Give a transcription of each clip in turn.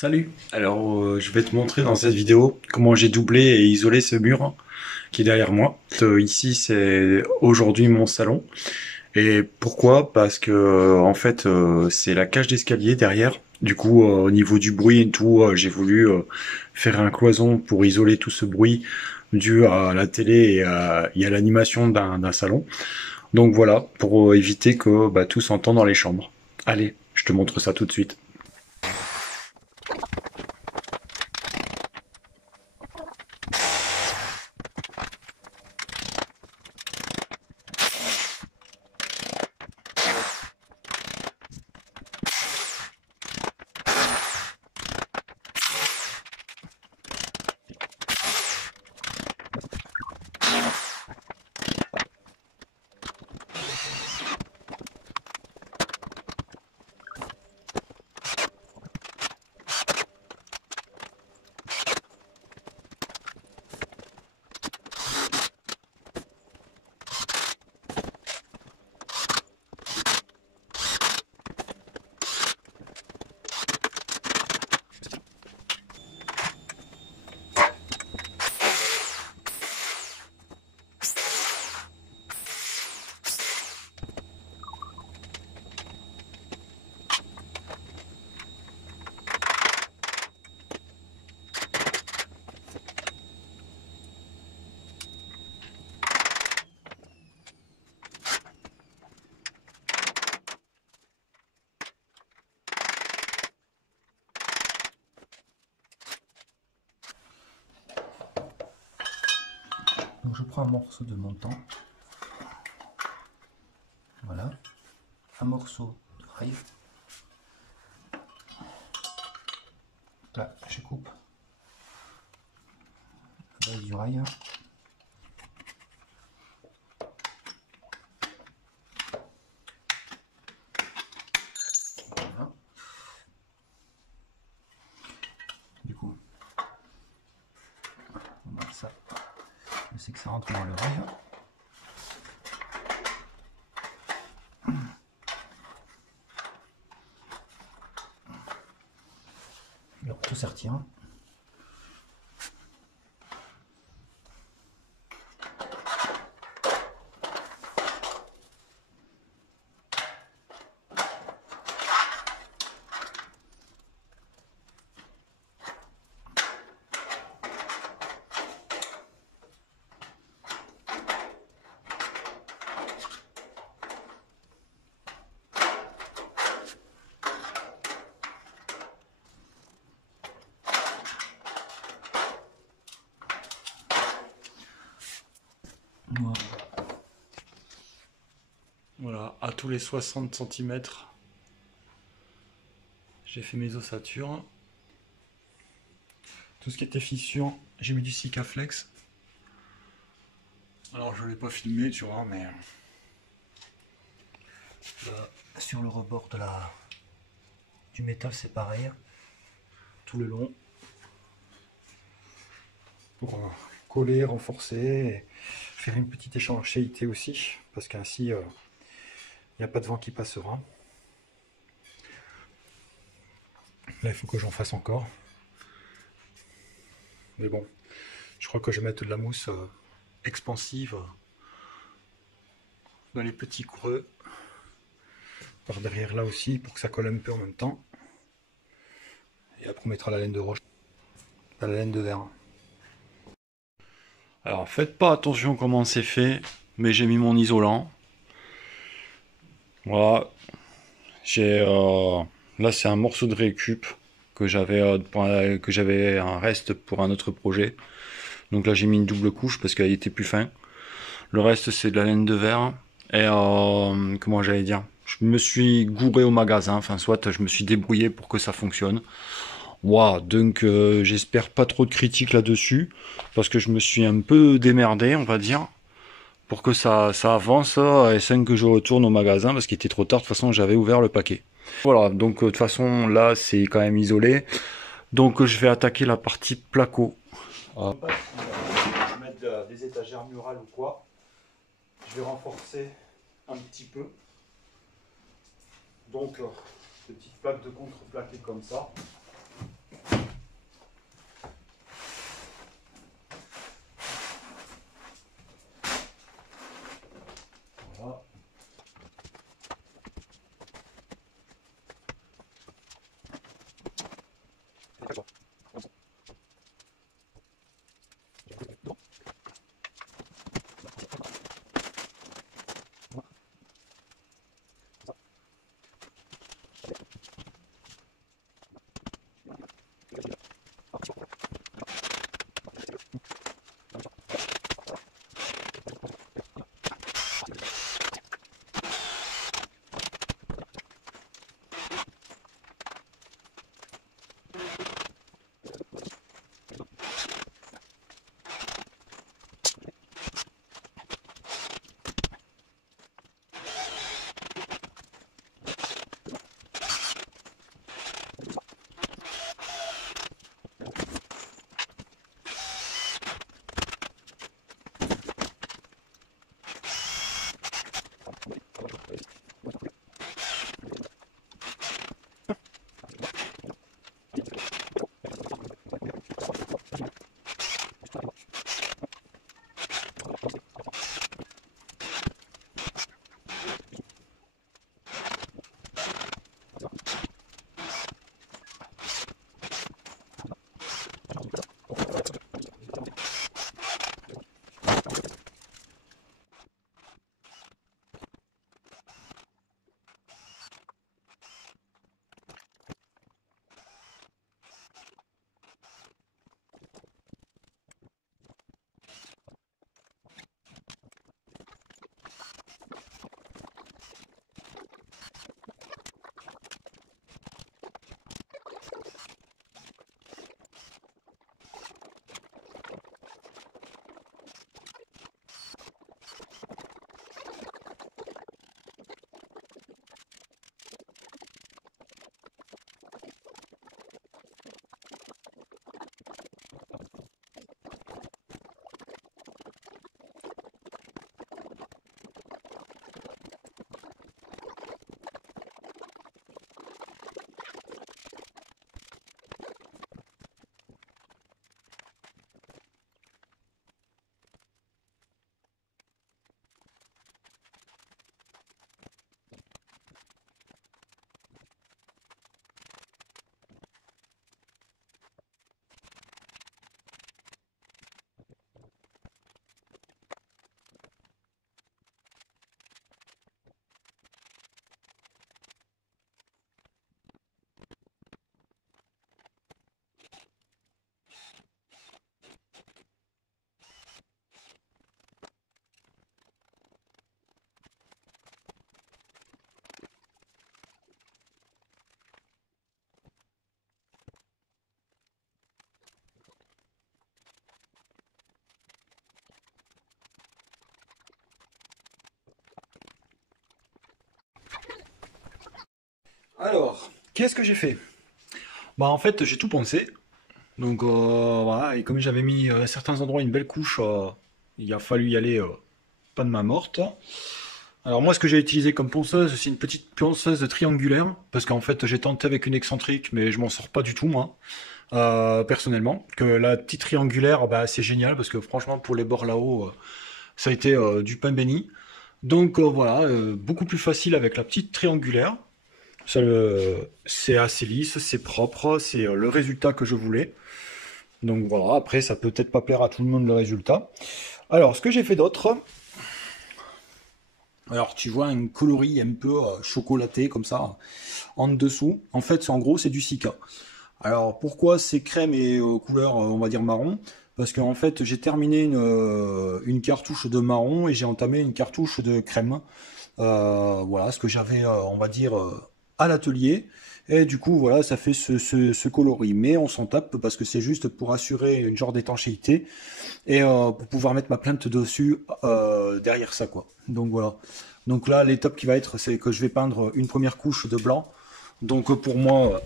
Salut! Alors, je vais te montrer dans cette vidéo comment j'ai doublé et isolé ce mur qui est derrière moi. Ici, c'est aujourd'hui mon salon. Et pourquoi? Parce que en fait, c'est la cage d'escalier derrière. Du coup, au niveau du bruit et tout, j'ai voulu faire un cloison pour isoler tout ce bruit dû à la télé et à l'animation d'un salon. Donc voilà, pour éviter que tout s'entende dans les chambres. Allez, je te montre ça tout de suite. Donc je prends un morceau de montant, voilà, un morceau de rail, là je coupe la base du rail, voilà. Du coup, voilà, ça, je sais que ça rentre dans le rail. Alors tout ça retient. Voilà. Voilà, à tous les 60 centimètres, j'ai fait mes ossatures. Tout ce qui était fissure, j'ai mis du Sikaflex. Alors je ne l'ai pas filmé, tu vois, mais Sur le rebord de du métal c'est pareil, tout le long. pour coller, renforcer, et faire une petite étanchéité aussi, parce qu'ainsi il n'y a pas de vent qui passera. Là il faut que j'en fasse encore. Mais bon, je crois que je vais mettre de la mousse expansive dans les petits creux, par derrière là aussi, pour que ça colle un peu en même temps. Et après on mettra la laine de roche, la laine de verre. Alors faites pas attention comment c'est fait, mais j'ai mis mon isolant. Voilà, j'ai là c'est un morceau de récup que j'avais un reste pour un autre projet. Donc là j'ai mis une double couche parce qu'elle était plus fin. Le reste c'est de la laine de verre et comment j'allais dire. Je me suis gouré au magasin, enfin soit je me suis débrouillé pour que ça fonctionne. Wow, donc j'espère pas trop de critiques là-dessus parce que je me suis un peu démerdé, on va dire, pour que ça avance et sans que je retourne au magasin parce qu'il était trop tard. De toute façon, j'avais ouvert le paquet. Voilà, donc de toute façon, là, c'est quand même isolé. Donc je vais attaquer la partie placo. Ah. Je vais mettre des étagères murales ou quoi. Je vais renforcer un petit peu. Donc, des petites plaques de contreplaqué comme ça. Alors, qu'est-ce que j'ai fait? Bah en fait j'ai tout pensé. Donc voilà, et comme j'avais mis à certains endroits une belle couche, il a fallu y aller pas de main morte. Alors moi ce que j'ai utilisé comme ponceuse, c'est une petite ponceuse triangulaire, parce qu'en fait j'ai tenté avec une excentrique, mais je m'en sors pas du tout moi, personnellement. Que la petite triangulaire, bah, c'est génial, parce que franchement pour les bords là-haut, ça a été du pain béni. Donc voilà, beaucoup plus facile avec la petite triangulaire. C'est assez lisse, c'est propre, c'est le résultat que je voulais. Donc voilà, après ça peut peut-être pas plaire à tout le monde le résultat. Alors ce que j'ai fait d'autre, alors tu vois un coloris un peu chocolaté comme ça en dessous. En fait, en gros, c'est du Sika. Alors pourquoi c'est crème et couleur on va dire marron? Parce qu'en fait j'ai terminé une cartouche de marron et j'ai entamé une cartouche de crème. Voilà ce que j'avais on va dire à l'atelier. Et du coup voilà ça fait ce coloris. Mais on s'en tape parce que c'est juste pour assurer une genre d'étanchéité et pour pouvoir mettre ma plainte dessus derrière ça quoi. Donc voilà. Donc là l'étape qui va être c'est que je vais peindre une première couche de blanc. Donc pour moi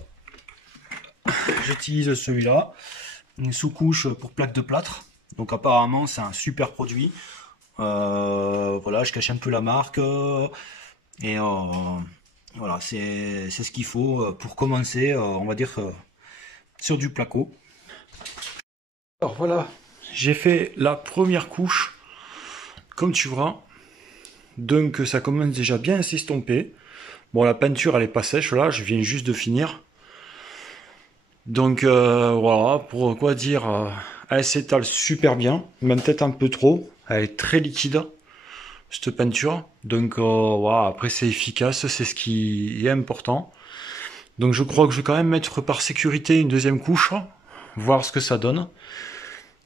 j'utilise celui-là, une sous-couche pour plaque de plâtre. Donc apparemment c'est un super produit. Voilà, je cache un peu la marque et voilà, c'est ce qu'il faut pour commencer, on va dire sur du placo. Alors voilà, j'ai fait la première couche, comme tu vois. Donc ça commence déjà bien à s'estomper. Bon, la peinture elle est pas sèche là, je viens juste de finir. Donc voilà, pour quoi dire, elle s'étale super bien, même peut-être un peu trop. Elle est très liquide, cette peinture. Donc voilà, après c'est efficace, c'est ce qui est important. Donc je crois que je vais quand même mettre par sécurité une deuxième couche, voir ce que ça donne.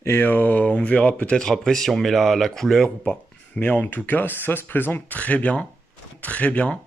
Et on verra peut-être après si on met la couleur ou pas. Mais en tout cas, ça se présente très bien. Très bien.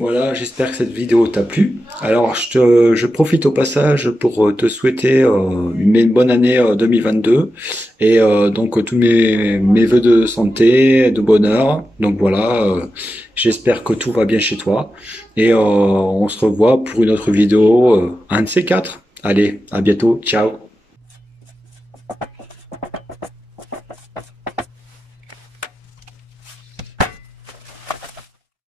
Voilà, j'espère que cette vidéo t'a plu. Alors, je profite au passage pour te souhaiter une bonne année 2022 et donc tous mes vœux de santé, de bonheur. Donc voilà, j'espère que tout va bien chez toi et on se revoit pour une autre vidéo, un de ces quatre. Allez, à bientôt, ciao.